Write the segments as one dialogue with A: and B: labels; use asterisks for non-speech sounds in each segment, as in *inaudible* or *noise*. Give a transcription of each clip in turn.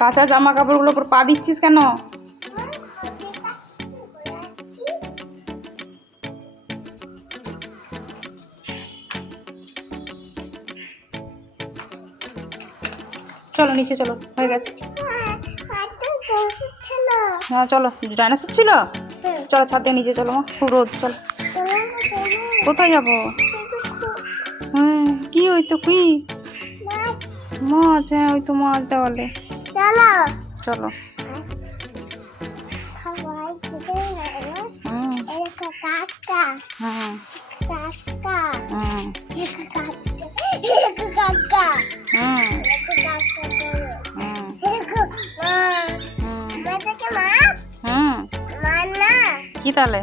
A: কাঁচা জামা কাপড়গুলো উপর পা দিচ্ছিস কেন? চলো নিচে চলো হয়ে গেছে। হ্যাঁ চলো ডাইনোসর ছিল? চলো ছাদ দিয়ে নিচে চলো মা খুব রোদ চলো। কোথায় যাব? হ্যাঁ কি ওই তো কি মাছ হ্যাঁ ওই তো মাছ দেওয়ালে।
B: চলো।
A: চলো। কি তাহলে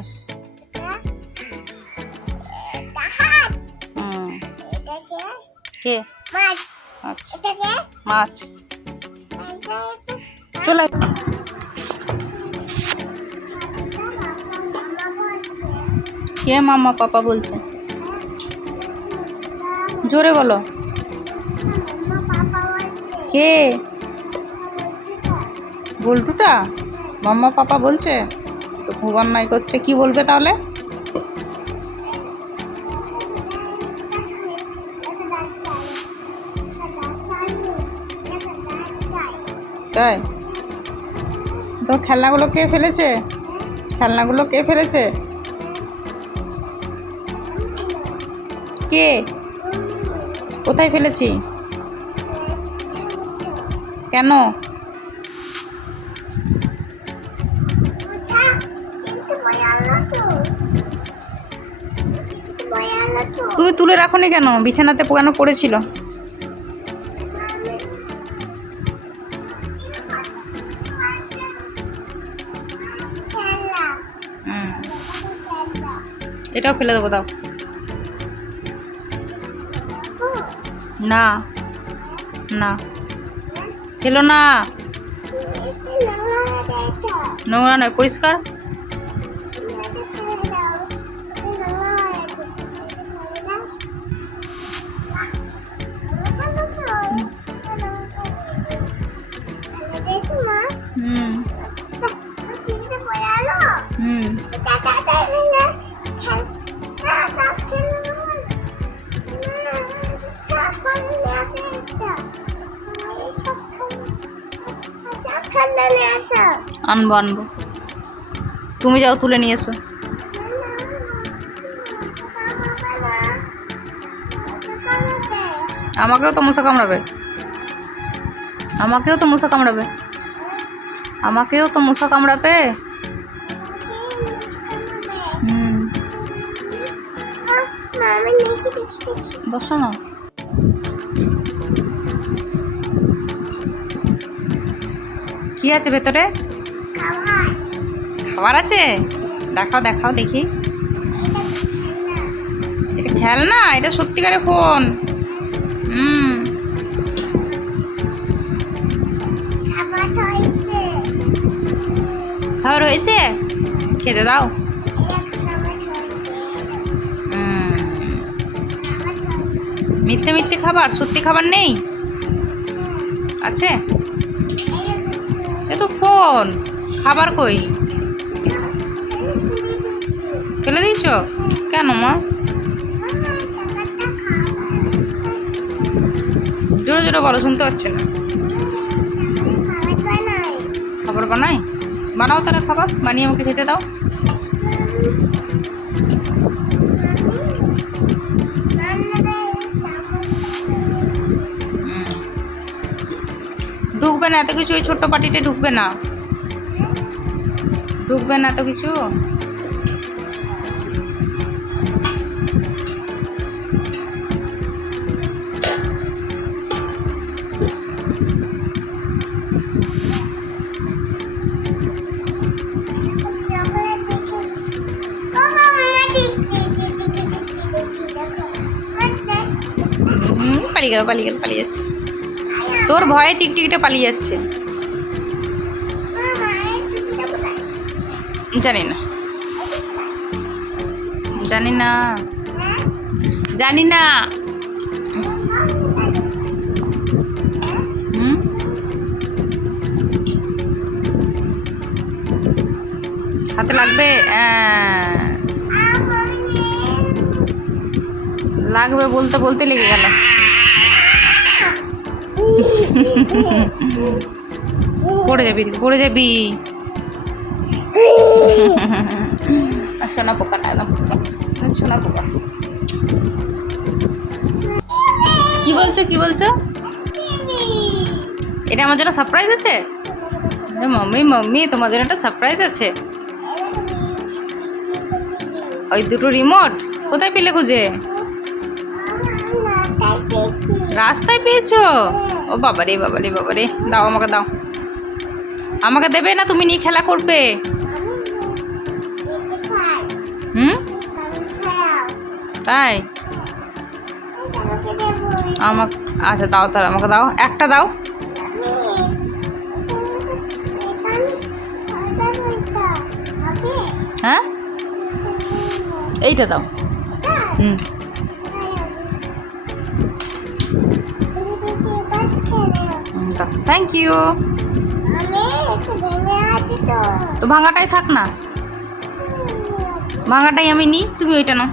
B: এটাকে
A: কে?
B: মাছ।
A: আচ্ছা মাছ। চলে কে মামা পাপা বলছে? জোরে বলো। কে? বল্টুটা? মাম্মা পাপা বলছে? তো খুব অন্যায় করছে, কি বলবে তাহলে? তাই? তো খেলনাগুলো কে ফেলেছে? খেলনাগুলো কে ফেলেছে? কে? কোথায় ফেলেছি? কেন? তুমি তুলে রাখোনি কেন? বিছানাতে কেন পড়েছিল? এটাও ফেলে দেবো দাও। না না। ফেলো না। নোংরা নয় পরিষ্কার? হুম। আনব আনব। তুমি যাও তুলে নিয়ে এসো। আমাকেও তো মশা কামড়াবে। আমাকেও তো মশা কামড়াবে। আমাকেও তো মশা কামড়াবে। হুম। বসো না। কি আছে ভেতরে?
B: খাবার
A: আছে? দেখাও দেখাও দেখি। এটা খেলনা? এটা সত্যিকারে ফোন?
B: খাবার হয়েছে?
A: খেতে দাও। মিথ্যে মিথ্যে খাবার? সত্যি খাবার নেই? আছে? ফোন খাবার কই? ফেলে দিয়েছ? কেন মা? জোরে জোরে বলো, শুনতে পাচ্ছি না? খাবার বানাই? বানাও তাহলে খাবার, বানিয়ে আমাকে খেতে দাও। ঢুকবে না এত কিছু ওই ছোট্ট পাটিতে ঢুকবে না। ঢুকবে না এত কিছু? পালিয়ে গেল পালিয়ে গেল পালিয়ে যাচ্ছে। তোর ভয়ে টিকটিকিটা পালিয়ে যাচ্ছে। জানি না। জানি না। জানি না।
B: হাতে লাগবে? হ্যাঁ। লাগবে বলতে বলতে লেগে গেল। পড়ে যাবি পড়ে যাবি। সোনা পোকাটা একদম সোনা পোকা। কি বলছো কি বলছো? এটা আমার জন্য সারপ্রাইজ আছে? মাম্মি মাম্মি, তোমার জন্য একটা সারপ্রাইজ আছে। ওই দুটো রিমোট কোথায় পেলে খুঁজে? রাস্তায় পেয়েছ? ও বাবারে বাবারে বাবারে। দাও আমাকে দাও। আমাকে দেবে না তুমি নিয়ে খেলা করবে? হুম? তাই? আমাকে আচ্ছা দাও তাহলে আমাকে দাও। একটা দাও। হ্যাঁ? এইটা দাও। হুম। থ্যাংক ইউ তো ভাঙাটাই থাক না। ভাঙাটাই আমি নিই, তুমি ওইটা নাও।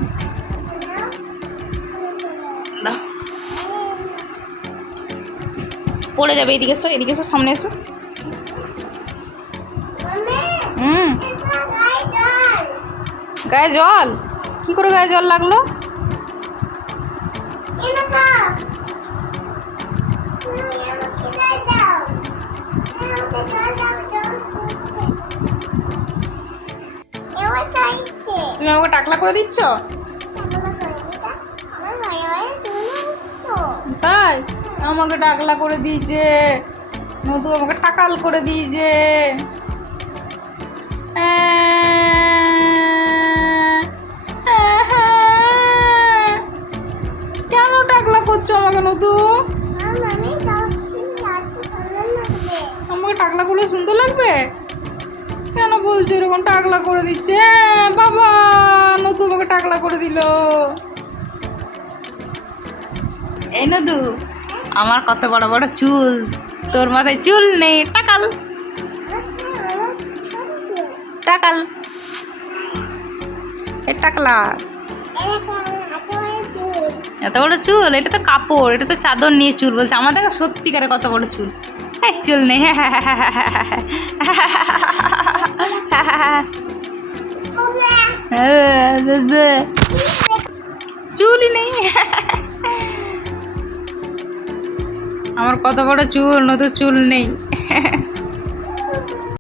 B: পড়ে যাবে, এদিকে এসো এদিকে এসো, সামনে এসো। হুম। গায়ে জল? কি করে গায়ে জল লাগল? তুমি আমাকে টাকলা করে দিচ্ছ? তাই? আমাকে টাকলা করে দিয়েছে। নতু আমাকে টাকাল করে দিয়েছে। বলছো এরকম টাকলা করে দিচ্ছে। হ্যাঁ, বাবা নতু আমাকে টাকলা করে দিল। এই নদু আমার কত বড় বড় চুল তোর মাথায় চুল নেই টাকাল। টাকাল। এ টাকলা। এত বড় চুল এটা তো কাপড় এটা তো চাদর নিয়ে চুল বলছে। আমাদের সত্যিকারে কত বড় চুল। চুল নেই। *laughs* *laughs* চুলই নেই। *laughs* আমার কত বড় চুল নতুন চুল নেই। *laughs*